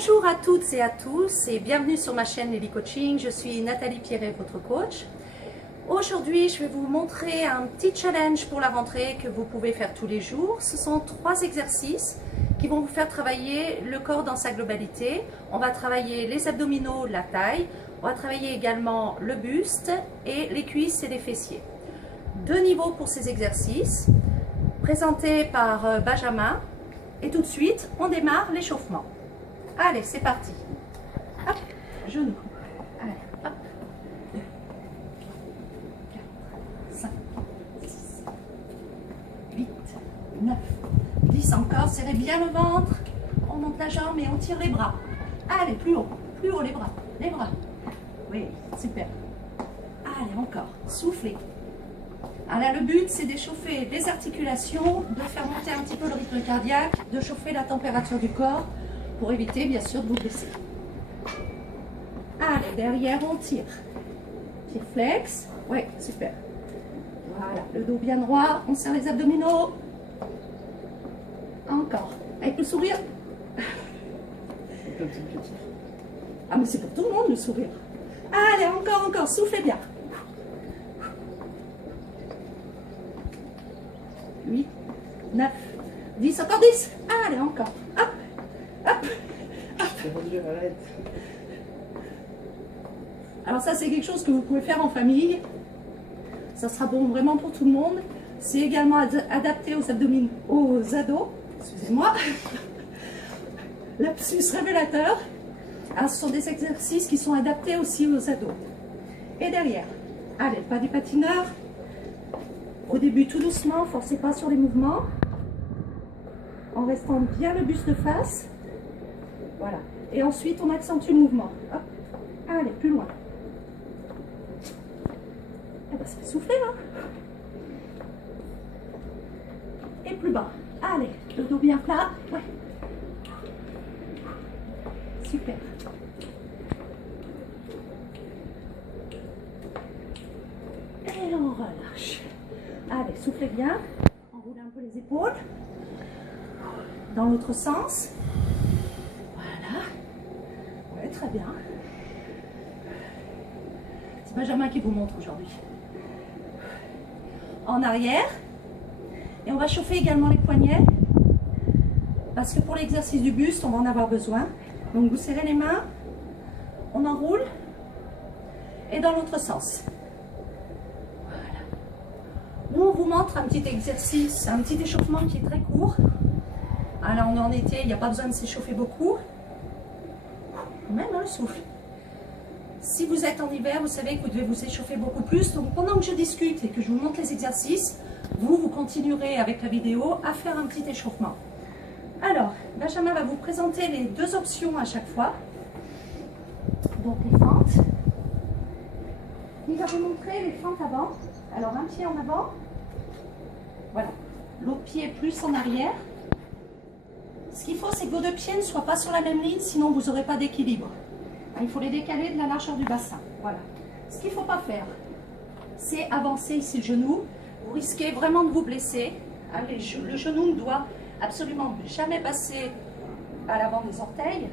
Bonjour à toutes et à tous et bienvenue sur ma chaîne Lily Coaching. Je suis Nathalie Pierret, votre coach. Aujourd'hui, je vais vous montrer un petit challenge pour la rentrée que vous pouvez faire tous les jours. Ce sont 3 exercices qui vont vous faire travailler le corps dans sa globalité. On va travailler les abdominaux, la taille. On va travailler également le buste et les cuisses et les fessiers. 2 niveaux pour ces exercices, présentés par Benjamin. Et tout de suite, on démarre l'échauffement. Allez, c'est parti. Hop, genoux. Allez, hop. 2, 4, 5, 6, 8, 9, 10 encore. Serrez bien le ventre. On monte la jambe et on tire les bras. Allez, plus haut les bras. Les bras. Oui, super. Allez, encore. Soufflez. Alors, le but, c'est d'échauffer les articulations, de faire monter un petit peu le rythme cardiaque, de chauffer la température du corps pour éviter, bien sûr, de vous blesser. Allez, derrière, on tire. Tire flex. Oui, super. Voilà, le dos bien droit. On serre les abdominaux. Encore. Avec le sourire. Ah, mais c'est pour tout le monde, le sourire. Allez, encore. Soufflez bien. 8, 9, 10, encore 10. Allez, encore. Hop, hop, hop. Alors ça, c'est quelque chose que vous pouvez faire en famille. Ça sera bon vraiment pour tout le monde. C'est également adapté aux abdominaux, aux ados. Excusez-moi. Lapsus révélateur. Alors, ce sont des exercices qui sont adaptés aussi aux ados. Et derrière. Allez, pas des patineurs. Au début, tout doucement, forcez pas sur les mouvements, en restant bien le buste de face. Voilà. Et ensuite, on accentue le mouvement. Hop. Allez, plus loin. Eh ben, ça fait souffler, hein. Et plus bas. Allez, le dos bien plat. Ouais. Super. Et on relâche. Allez, soufflez bien, enroulez un peu les épaules, dans l'autre sens, voilà, ouais, très bien. C'est Benjamin qui vous montre aujourd'hui. En arrière, et on va chauffer également les poignets, parce que pour l'exercice du buste, on va en avoir besoin. Donc vous serrez les mains, on enroule, et dans l'autre sens. Nous, on vous montre un petit exercice, un petit échauffement qui est très court. Alors, on est en été, il n'y a pas besoin de s'échauffer beaucoup. Même le souffle. Si vous êtes en hiver, vous savez que vous devez vous échauffer beaucoup plus. Donc, pendant que je discute et que je vous montre les exercices, vous continuerez avec la vidéo à faire un petit échauffement. Alors, Benjamin va vous présenter les 2 options à chaque fois. Donc, les fentes. Il va vous montrer les fentes avant. Alors, un pied en avant. Voilà. L'autre pied plus en arrière. Ce qu'il faut, c'est que vos 2 pieds ne soient pas sur la même ligne, sinon vous n'aurez pas d'équilibre. Il faut les décaler de la largeur du bassin. Voilà. Ce qu'il ne faut pas faire, c'est avancer ici le genou. Vous risquez vraiment de vous blesser. Le genou ne doit absolument jamais passer à l'avant des orteils.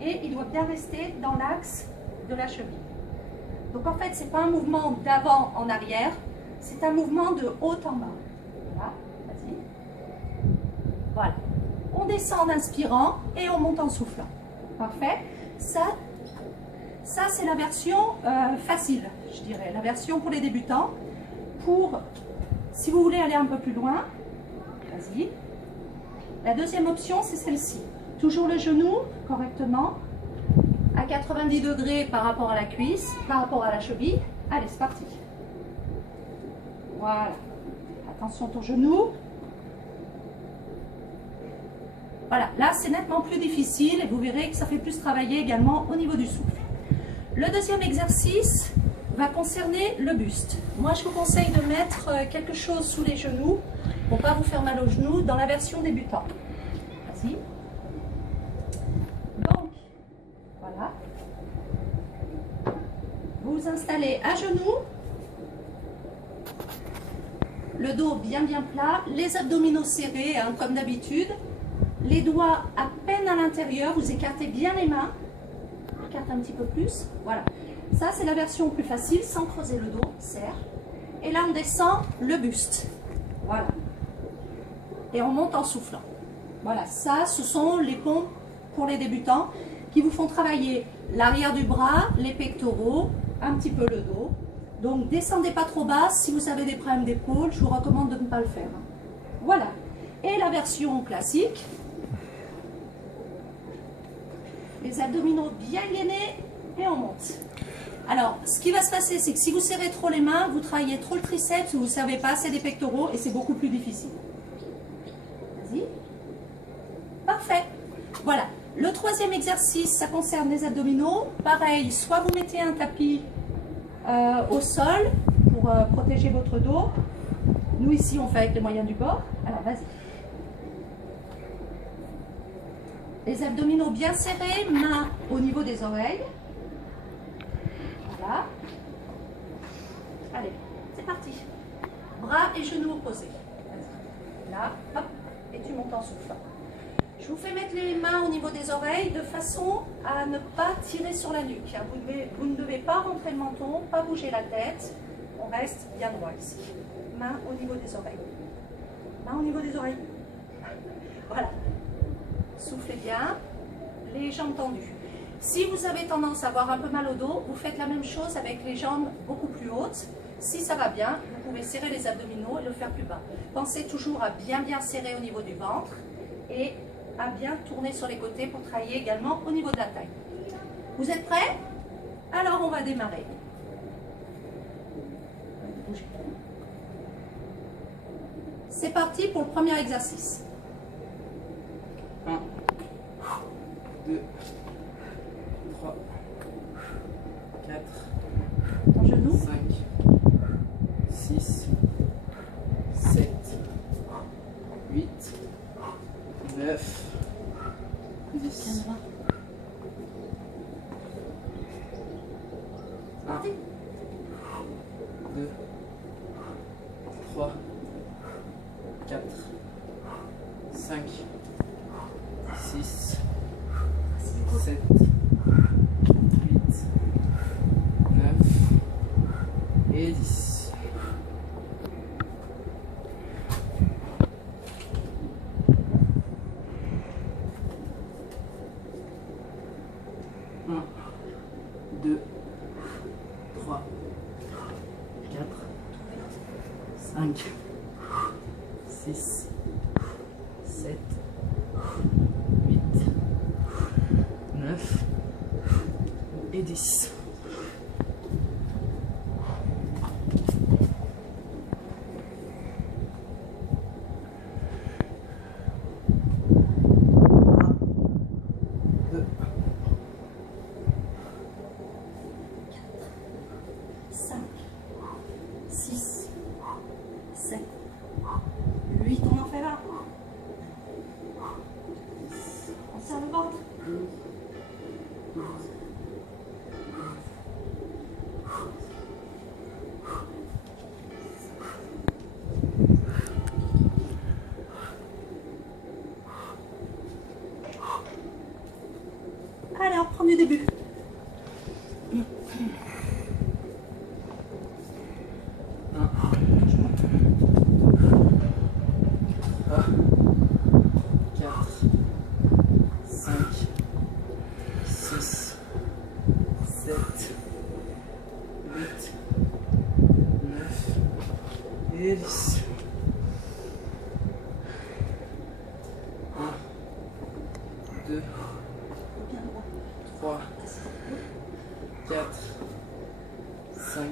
Et il doit bien rester dans l'axe de la cheville. Donc en fait, ce n'est pas un mouvement d'avant en arrière, c'est un mouvement de haut en bas. Voilà, vas-y. Voilà. On descend en inspirant et on monte en soufflant. Parfait. Ça c'est la version facile, je dirais, la version pour les débutants. Si vous voulez aller un peu plus loin, vas-y. La deuxième option, c'est celle-ci. Toujours le genou correctement. À 90 degrés par rapport à la cuisse, par rapport à la cheville. Allez, c'est parti. Voilà. Attention à ton genou. Voilà, là c'est nettement plus difficile et vous verrez que ça fait plus travailler également au niveau du souffle. Le deuxième exercice va concerner le buste. Moi, je vous conseille de mettre quelque chose sous les genoux pour ne pas vous faire mal aux genoux dans la version débutant. Vas-y. Voilà. Vous vous installez à genoux, le dos bien plat, les abdominaux serrés, hein, comme d'habitude, Les doigts à peine à l'intérieur, vous écartez bien les mains. Écarte un petit peu plus. Voilà. Ça, c'est la version plus facile, sans creuser le dos, serre. Et là, on descend le buste. Voilà. Et on monte en soufflant. Voilà, ça, ce sont les pompes pour les débutants qui vous font travailler l'arrière du bras, les pectoraux, un petit peu le dos. Donc, descendez pas trop bas. Si vous avez des problèmes d'épaule, je vous recommande de ne pas le faire. Voilà. Et la version classique. Les abdominaux bien gainés et on monte. Alors, ce qui va se passer, c'est que si vous serrez trop les mains, vous travaillez trop le triceps, vous ne servez pas assez des pectoraux et c'est beaucoup plus difficile. Vas-y. Parfait. Voilà. Le troisième exercice, ça concerne les abdominaux. Pareil, soit vous mettez un tapis au sol pour protéger votre dos. Nous, ici, on fait avec les moyens du bord. Alors, vas-y. Les abdominaux bien serrés, mains au niveau des oreilles. Voilà. Allez, c'est parti. Bras et genoux opposés. Là, hop, et tu montes en souffle. Je vous fais mettre les mains au niveau des oreilles de façon à ne pas tirer sur la nuque. Vous ne devez pas rentrer le menton, pas bouger la tête. On reste bien droit ici. Main au niveau des oreilles. Main au niveau des oreilles. Voilà. Soufflez bien, les jambes tendues. Si vous avez tendance à avoir un peu mal au dos, vous faites la même chose avec les jambes beaucoup plus hautes. Si ça va bien, vous pouvez serrer les abdominaux et le faire plus bas. Pensez toujours à bien serrer au niveau du ventre et à bien tourner sur les côtés pour travailler également au niveau de la taille. Vous êtes prêts? Alors on va démarrer. C'est parti pour le premier exercice. 1, 2, 3, 4, Ton genou. 5, 6, 7, 8, 9, 10. Parti. 2, 3, 4, 5, 6, 7, 8, 9 et 10. Un, 2, 3, 4, 5, 6, 7, 8, 9 et 10. Allez, on reprend du début. 2, 3, 4, 5, 6, 7, 8, 9 et 10. Un, 2, 3, 4, 5,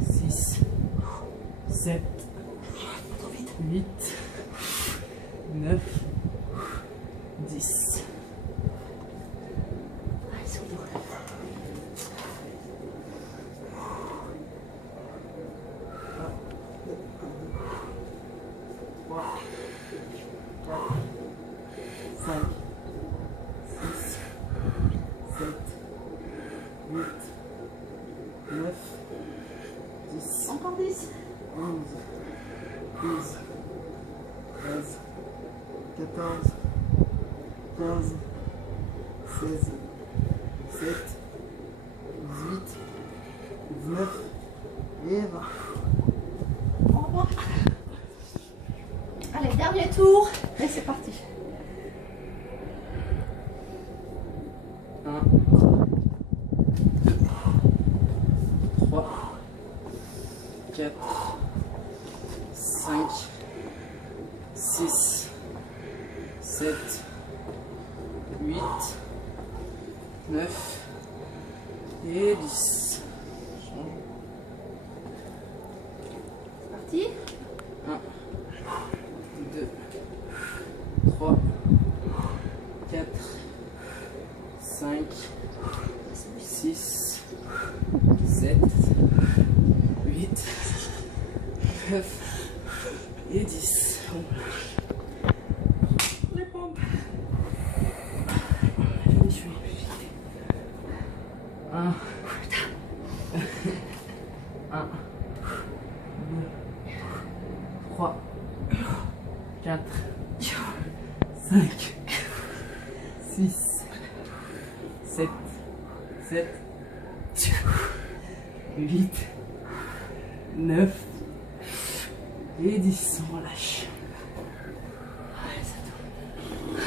6, 7, 8, 9, 10. 5, 6, 7, 8, 9, 10, Encore 10. 11, 12, 13, 14, 15, 16, 17, 18, 19 et 20. Au revoir. Allez, dernier tour. Et c'est parti. 1, 2, 3, 4, 5, 6, 7, 8, 9 et 10. Parti. 1, 2, 3, 4, 5, 6, 7, 8, 9 et 10. Les pompes. Je suis. 1, 1, 2, 3, 4, 5, 6, 7, 8, 9 et 10. On relâche. Allez, ça tourne.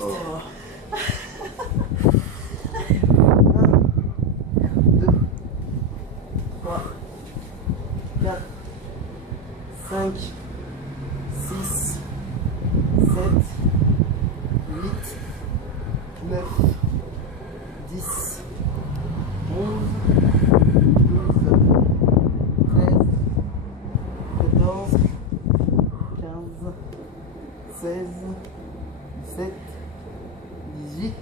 Oh. 1, 2, 3, 4, 5, 6, 7, 8, 9, 10, 11, 12, 13, 14, 15, 16, 17, 18,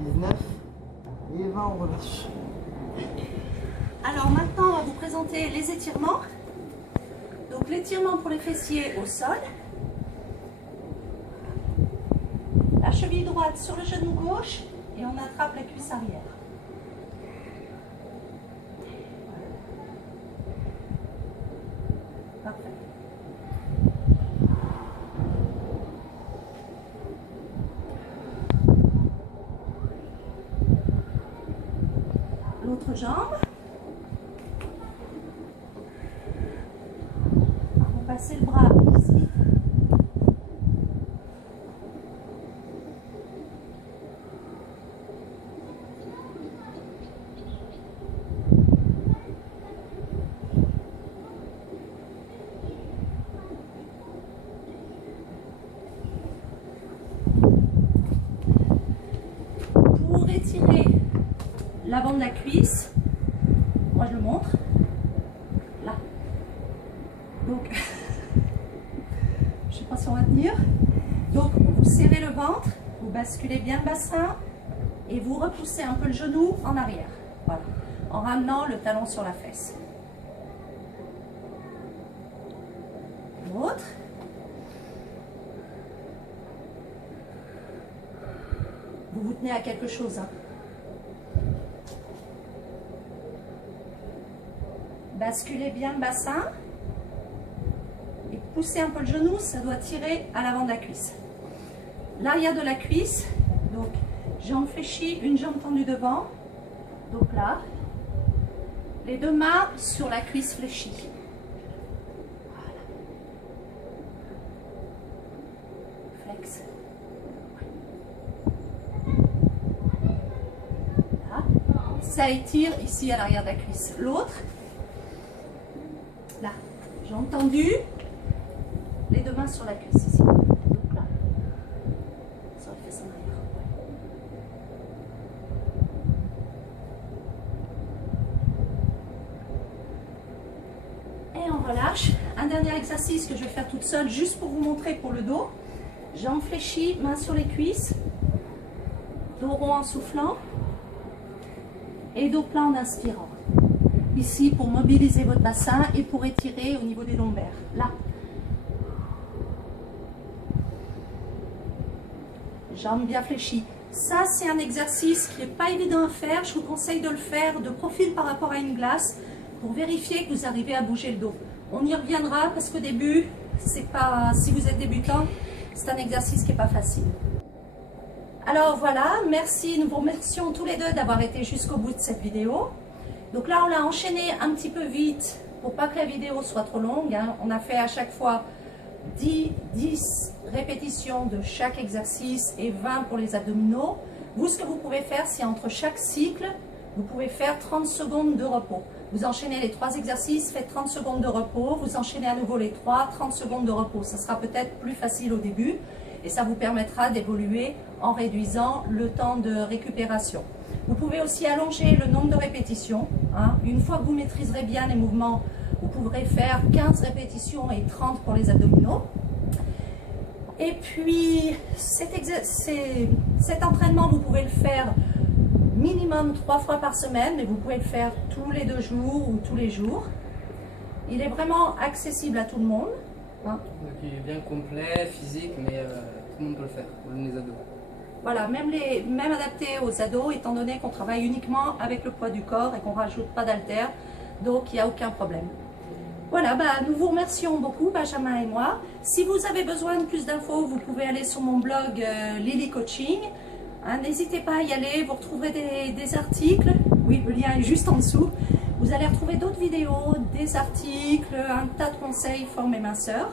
19 et 20, on relâche. Alors maintenant, on va vous présenter les étirements. Donc l'étirement pour les fessiers au sol. La cheville droite sur le genou gauche et on attrape la cuisse arrière. Parfait. L'autre jambe. Vous passez le bras ici. Pour étirer l'avant de la cuisse, moi je le montre, là. Donc, je ne sais pas si on va tenir. Donc, vous serrez le ventre, vous basculez bien le bassin et vous repoussez un peu le genou en arrière. Voilà, en ramenant le talon sur la fesse. L'autre. Vous vous tenez à quelque chose. Hein. Basculez bien le bassin et poussez un peu le genou, ça doit tirer à l'avant de la cuisse. L'arrière de la cuisse, donc jambe fléchie, une jambe tendue devant, donc là, les deux mains sur la cuisse fléchie. Voilà. Flex. Là. Ça étire ici à l'arrière de la cuisse. L'autre. Là, jambe tendue, les deux mains sur la cuisse ici. Donc là, sur la fesse en arrière. Et on relâche. Un dernier exercice que je vais faire toute seule, juste pour vous montrer pour le dos. Jambes fléchies, mains sur les cuisses, dos rond en soufflant et dos plein en inspirant. Ici pour mobiliser votre bassin et pour étirer au niveau des lombaires. Là. jambes bien fléchies. Ça, c'est un exercice qui n'est pas évident à faire. Je vous conseille de le faire de profil par rapport à une glace pour vérifier que vous arrivez à bouger le dos. On y reviendra parce qu'au début, c'est pas, si vous êtes débutant, c'est un exercice qui n'est pas facile. Alors voilà, merci, nous vous remercions tous les deux d'avoir été jusqu'au bout de cette vidéo. Donc là, on l'a enchaîné un petit peu vite pour pas que la vidéo soit trop longue. Hein. On a fait à chaque fois 10 répétitions de chaque exercice et 20 pour les abdominaux. Vous, ce que vous pouvez faire, c'est entre chaque cycle, vous pouvez faire 30 secondes de repos. Vous enchaînez les 3 exercices, faites 30 secondes de repos, vous enchaînez à nouveau les 3, 30 secondes de repos. Ça sera peut-être plus facile au début et ça vous permettra d'évoluer en réduisant le temps de récupération. Vous pouvez aussi allonger le nombre de répétitions. Hein. Une fois que vous maîtriserez bien les mouvements, vous pourrez faire 15 répétitions et 30 pour les abdominaux. Et puis, cet entraînement, vous pouvez le faire minimum 3 fois par semaine, mais vous pouvez le faire tous les 2 jours ou tous les jours. Il est vraiment accessible à tout le monde. Hein. Donc il est bien complet, physique, mais tout le monde peut le faire, même les ados. Voilà, même adapté aux ados, étant donné qu'on travaille uniquement avec le poids du corps et qu'on ne rajoute pas d'haltères, donc il n'y a aucun problème. Voilà, nous vous remercions beaucoup, Benjamin et moi. Si vous avez besoin de plus d'infos, vous pouvez aller sur mon blog Lily Coaching. Hein, n'hésitez pas à y aller, vous retrouverez des articles. Oui, le lien est juste en dessous. Vous allez retrouver d'autres vidéos, des articles, un tas de conseils forme et minceur.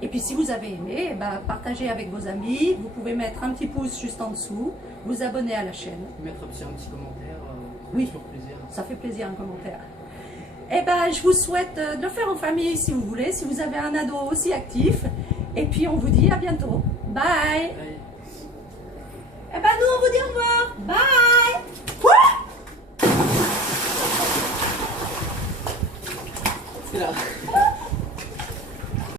Et puis si vous avez aimé, partagez avec vos amis. Vous pouvez mettre un petit pouce juste en dessous, vous abonner à la chaîne. Mettre aussi un petit commentaire, oui, sur plaisir. Ça fait plaisir un commentaire. Je vous souhaite de le faire en famille si vous voulez, si vous avez un ado aussi actif. Et puis on vous dit à bientôt. Bye. Bye. Nous on vous dit au revoir. Bye. Quoi? C'est là.